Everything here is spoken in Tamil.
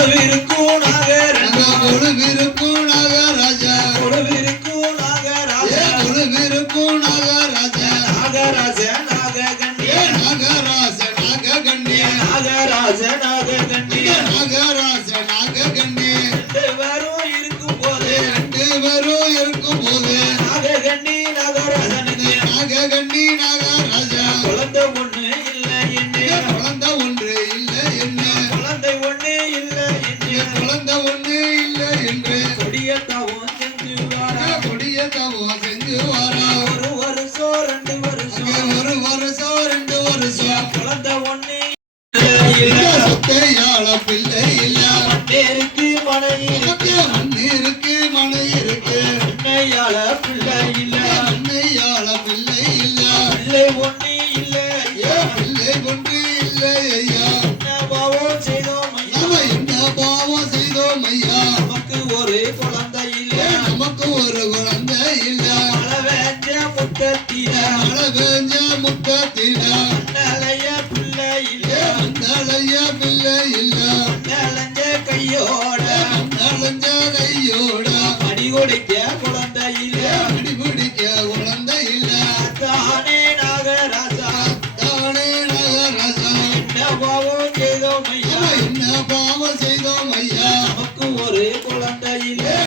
கொழுவிருக்கும் நாகராஜா கொழுவிருக்கும் நாகராஜா கொழுவிருக்கும் நாகராஜா கொழுவிருக்கும் நாகராஜா நாகராஜ நாககண்ணிய நாகராஜ நாககண்ணிய நாகராஜ நாககண்ணிய நாகராஜ நாககண்ணிய ரெண்டு பேரும் இருக்கும் போது நாககண்ணி நாகராஜனுக்கு நாககண்ணி நாகராஜா குழந்தை ஒண்ணு இல்லை என்ன குழந்தை ஒன்று இல்லை என்ன குழந்தை ஒண்ணு இல்லை என்ன குழந்தை ஒன்று இல்லை என்று கொடியத்தாவும் செஞ்சு வாரா கொடியத்தாவும் செஞ்சு வாரா ஒரு வருஷம் 2 வருஷம் ஒரு வருஷம் 2 வருஷம் குழந்தை ஒண்ணு சொத்தையாள பிள்ளை இல்ல மண்ணேருக்கு மனை இருக்கு மண்ணிருக்கு மனை இருக்கு அன்னையாள பிள்ளை இல்ல அன்னையாள பிள்ளை இல்ல பிள்ளை ஒண்ணு இல்ல பிள்ளை ஒன்று இல்லை ஐயா என்ன பாவம் செய்தோம் ஐயா என்ன பாவம் செய்தோம் ஐயா நமக்கு ஒரு குழந்தை இல்ல நமக்கு ஒரு குழந்தை இல்ல மழை வேஞ்ச முத்தத்தில மழை பெஞ்ச முத்தத்தில மண்ணலைய பிள்ளை இல்ல மண்ணலைய பிள்ளை இல்ல மண்ணலைஞ்ச கையோட மண்ணலைஞ்ச கையோட அடி கொடுக்க குழந்தை இல்ல பிடிக்க குழந்தை இல்ல தானே நாகராஜா தானே நாகராஜா என்ன பாவம் செய்தோம் ஐயா என்ன பாவம் செய்தோம் ஐயா நமக்கு ஒரு குழந்தை இல்ல